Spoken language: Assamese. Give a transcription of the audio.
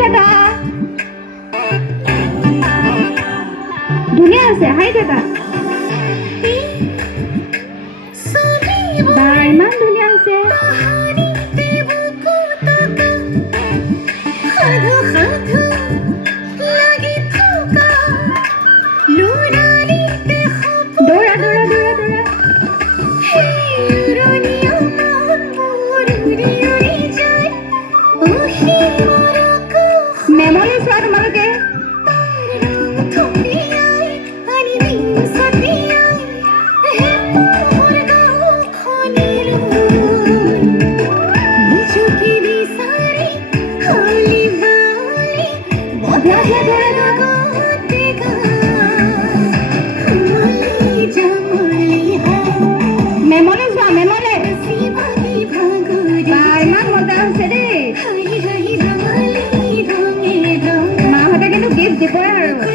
দাদা ধুনীয়া আছে হাই দাদা বা ইমান ধুনীয়া হৈছে দৌৰা দৌৰা দৌৰা দৌৰা মেমলৈ চোৱা তোমালোকে মেমলৈ চোৱা মেমলৈ ইমান মজা হৈছে দেই মাহঁতে কিন্তু গিফ্ট দিবই আৰু